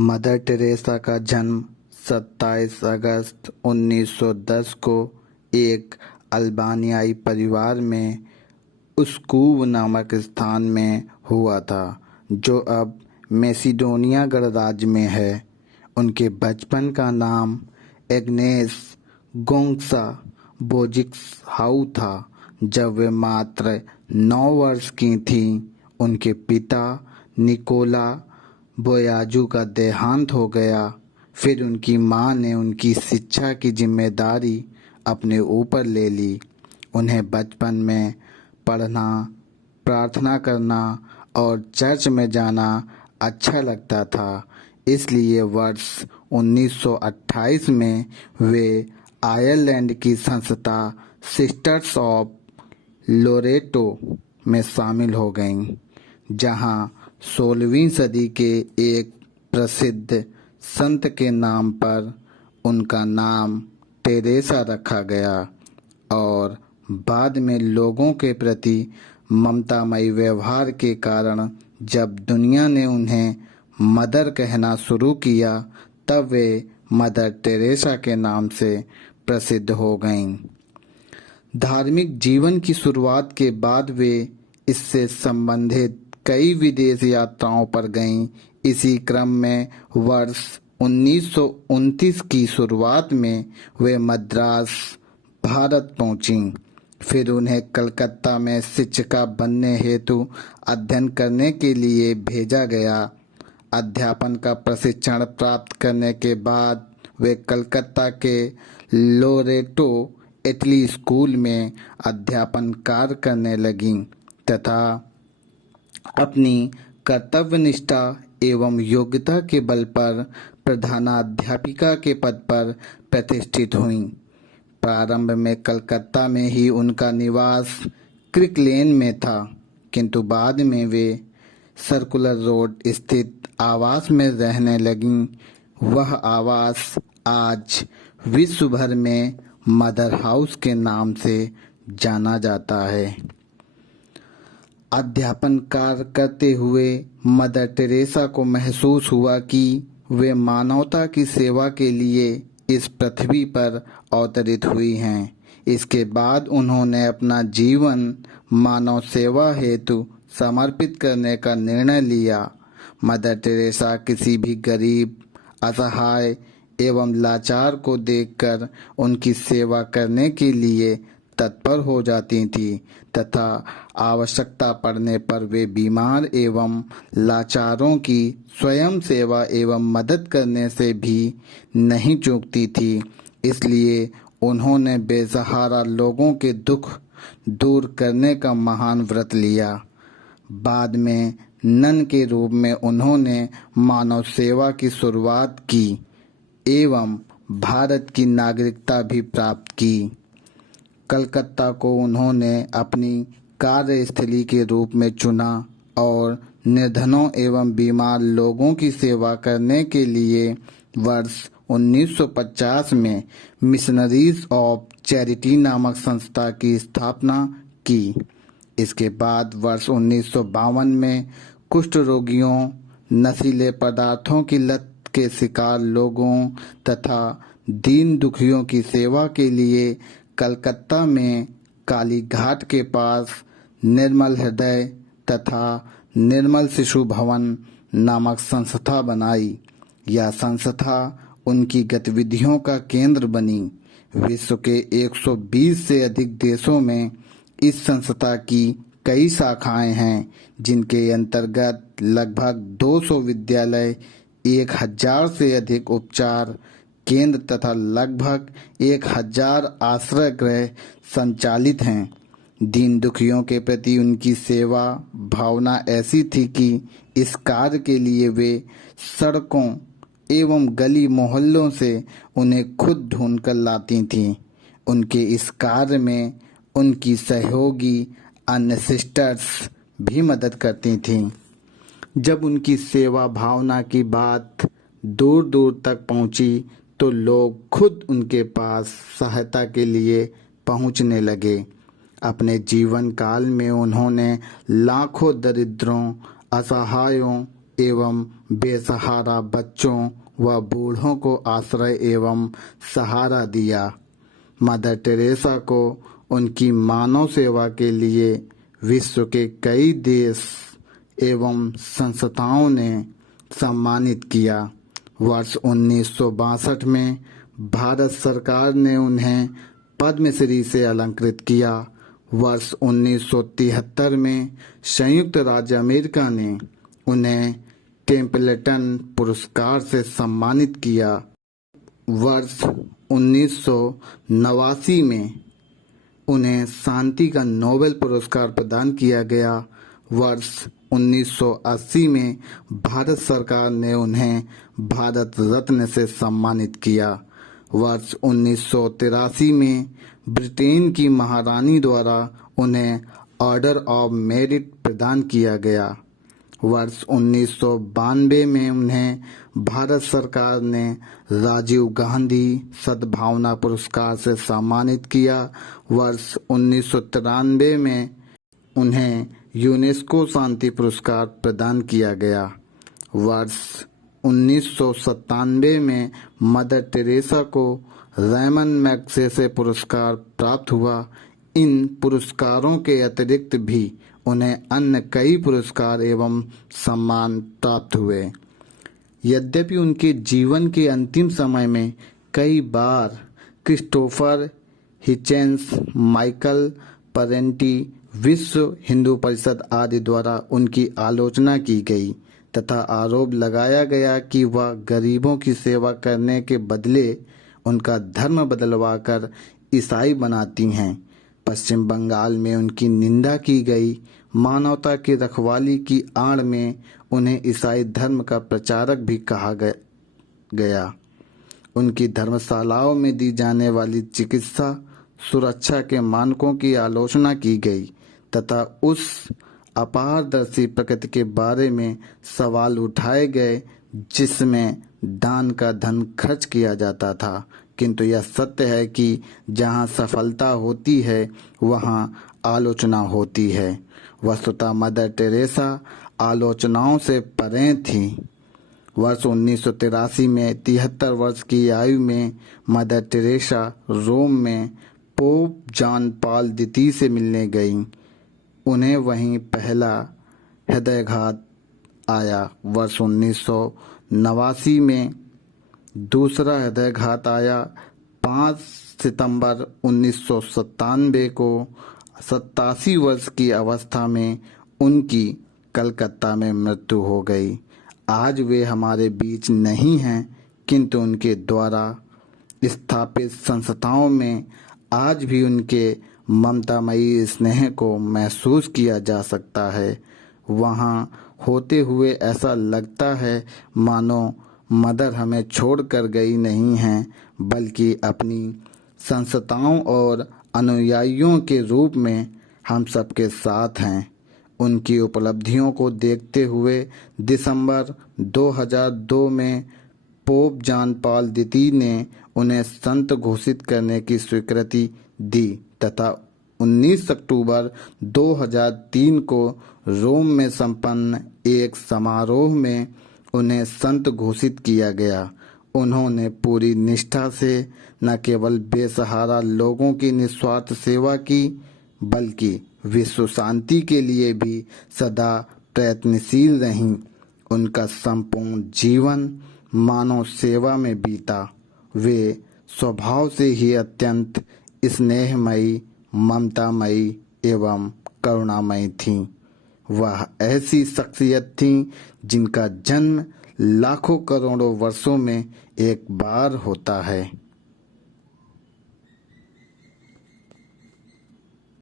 Mother Teresa का जन्म 27 अगस्त 1910 को एक अल्बानियाई परिवार में उस्कूव नामक स्थान में हुआ था, जो अब मैसिडोनिया गणराज्य में है। उनके बचपन का नाम एग्नेस गोंग्सा बोजिक्सहाउ था। जब वे मात्र 9 वर्ष की थीं, उनके पिता निकोला बोयाजू का देहांत हो गया। फिर उनकी मां ने उनकी शिक्षा की जिम्मेदारी अपने ऊपर ले ली। उन्हें बचपन में पढ़ना, प्रार्थना करना और चर्च में जाना अच्छा लगता था। इसलिए वर्ष 1928 में वे आयरलैंड की संस्था सिस्टर्स ऑफ लोरेटो में शामिल हो गईं, जहां 16वीं सदी के एक प्रसिद्ध संत के नाम पर उनका नाम टेरेसा रखा गया और बाद में लोगों के प्रति ममतामयी व्यवहार के कारण जब दुनिया ने उन्हें मदर कहना शुरू किया, तब वे मदर टेरेसा के नाम से प्रसिद्ध हो गईं। धार्मिक जीवन की शुरुआत के बाद वे इससे संबंधित कई विदेश यात्राओं पर गईं। इसी क्रम में वर्ष 1929 की शुरुआत में वे मद्रास, भारत पहुंचीं। फिर उन्हें कलकत्ता में शिक्षिका बनने हेतु अध्ययन करने के लिए भेजा गया। अध्यापन का प्रशिक्षण प्राप्त करने के बाद वे कलकत्ता के लोरेटो इटली स्कूल में अध्यापन कार्य करने लगीं तथा अपनी कर्तव्यनिष्ठा एवं योग्यता के बल पर प्रधानाध्यापिका के पद पर प्रतिष्ठित हुईं। प्रारंभ में कलकत्ता में ही उनका निवास क्रिक लेन में था, किंतु बाद में वे सर्कुलर रोड स्थित आवास में रहने लगीं। वह आवास आज विश्व भर में मदर हाउस के नाम से जाना जाता है। अध्यापन कार्य करते हुए मदर टेरेसा को महसूस हुआ कि वे मानवता की सेवा के लिए इस पृथ्वी पर अवतरित हुई हैं। इसके बाद उन्होंने अपना जीवन मानव सेवा हेतु समर्पित करने का निर्णय लिया। मदर टेरेसा किसी भी गरीब, असहाय एवं लाचार को देखकर उनकी सेवा करने के लिए तत्पर हो जाती थी तथा आवश्यकता पड़ने पर वे बीमार एवं लाचारों की स्वयं सेवा एवं मदद करने से भी नहीं चूकती थी। इसलिए उन्होंने बेसहारा लोगों के दुख दूर करने का महान व्रत लिया। बाद में नन के रूप में उन्होंने मानव सेवा की शुरुआत की एवं भारत की नागरिकता भी प्राप्त की। कलकत्ता को उन्होंने अपनी कार्यस्थली के रूप में चुना और निर्धनों एवं बीमार लोगों की सेवा करने के लिए वर्ष 1950 में मिशनरीज ऑफ चैरिटी नामक संस्था की स्थापना की। इसके बाद वर्ष 1952 में कुष्ठ रोगियों, नशीले पदार्थों की लत के शिकार लोगों तथा दीन दुखियों की सेवा के लिए कलकत्ता में काली घाट के पास निर्मल हृदय तथा निर्मल शिशु भवन नामक संस्था बनाई। यह संस्था उनकी गतिविधियों का केंद्र बनी। विश्व के 120 से अधिक देशों में इस संस्था की कई शाखाएं हैं, जिनके अंतर्गत लगभग 200 विद्यालय, 1000 से अधिक उपचार केंद्र तथा लगभग 1000 आश्रय गृह संचालित हैं। दीन दुखियों के प्रति उनकी सेवा भावना ऐसी थी कि इस कार्य के लिए वे सड़कों एवं गली मोहल्लों से उन्हें खुद ढूंढ कर लाती थीं। उनके इस कार्य में उनकी सहयोगी अन्य सिस्टर्स भी मदद करती थीं। जब उनकी सेवा भावना की बात दूर दूर तक पहुंची, तो लोग खुद उनके पास सहायता के लिए पहुंचने लगे। अपने जीवन काल में उन्होंने लाखों दरिद्रों, असहायों एवं बेसहारा बच्चों व बूढ़ों को आश्रय एवं सहारा दिया। मदर टेरेसा को उनकी मानव सेवा के लिए विश्व के कई देश एवं संस्थाओं ने सम्मानित किया। वर्ष 1962 में भारत सरकार ने उन्हें पद्मश्री से अलंकृत किया। वर्ष 1973 में संयुक्त राज्य अमेरिका ने उन्हें टेम्पलेटन पुरस्कार से सम्मानित किया। वर्ष 1989 में उन्हें शांति का नोबेल पुरस्कार प्रदान किया गया। वर्ष 1980 में भारत सरकार ने उन्हें भारत रत्न से सम्मानित किया। वर्ष 1983 में ब्रिटेन की महारानी द्वारा उन्हें ऑर्डर ऑफ मेरिट प्रदान किया गया। वर्ष 1992 में उन्हें भारत सरकार ने राजीव गांधी सद्भावना पुरस्कार से सम्मानित किया। वर्ष 1993 में उन्हें यूनेस्को शांति पुरस्कार प्रदान किया गया। वर्ष 1997 में मदर टेरेसा को रैमन मैग्सेसे पुरस्कार प्राप्त हुआ। इन पुरस्कारों के अतिरिक्त भी उन्हें अन्य कई पुरस्कार एवं सम्मान प्राप्त हुए। यद्यपि उनके जीवन के अंतिम समय में कई बार क्रिस्टोफर हिचेंस, माइकल पेरेंटी, विश्व हिंदू परिषद आदि द्वारा उनकी आलोचना की गई तथा आरोप लगाया गया कि वह गरीबों की सेवा करने के बदले उनका धर्म बदलवाकर ईसाई बनाती हैं। पश्चिम बंगाल में उनकी निंदा की गई। मानवता की रखवाली की आड़ में उन्हें ईसाई धर्म का प्रचारक भी कहा गया। उनकी धर्मशालाओं में दी जाने वाली चिकित्सा सुरक्षा के मानकों की आलोचना की गई तथा उस अपारदर्शी प्रकृति के बारे में सवाल उठाए गए जिसमें दान का धन खर्च किया जाता था। किंतु यह सत्य है कि जहाँ सफलता होती है वहाँ आलोचना होती है। वस्तुतः मदर टेरेसा आलोचनाओं से परे थी। वर्ष 1983 में 73 वर्ष की आयु में मदर टेरेसा रोम में पोप जॉन पॉल द्वितीय से मिलने गईं। उन्हें वहीं पहला हृदयाघात आया। वर्ष 1989 में दूसरा हृदयाघात आया। 5 सितंबर 1997 को 87 वर्ष की अवस्था में उनकी कलकत्ता में मृत्यु हो गई। आज वे हमारे बीच नहीं हैं, किंतु उनके द्वारा स्थापित संस्थाओं में आज भी उनके ममतामयी स्नेह को महसूस किया जा सकता है। वहाँ होते हुए ऐसा लगता है मानो मदर हमें छोड़कर गई नहीं हैं, बल्कि अपनी संस्थाओं और अनुयायियों के रूप में हम सबके साथ हैं। उनकी उपलब्धियों को देखते हुए दिसंबर 2002 में पोप जॉन पॉल द्वितीय ने उन्हें संत घोषित करने की स्वीकृति दी तथा 19 अक्टूबर 2003 को रोम में संपन्न एक समारोह में उन्हें संत घोषित किया गया। उन्होंने पूरी निष्ठा से न केवल बेसहारा लोगों की निस्वार्थ सेवा की, बल्कि विश्व शांति के लिए भी सदा प्रयत्नशील रहीं। उनका संपूर्ण जीवन मानव सेवा में बीता। वे स्वभाव से ही अत्यंत स्नेहमयी, ममतामयी एवं करुणामयी थीं। वह ऐसी शख्सियत थीं जिनका जन्म लाखों करोड़ों वर्षों में एक बार होता है।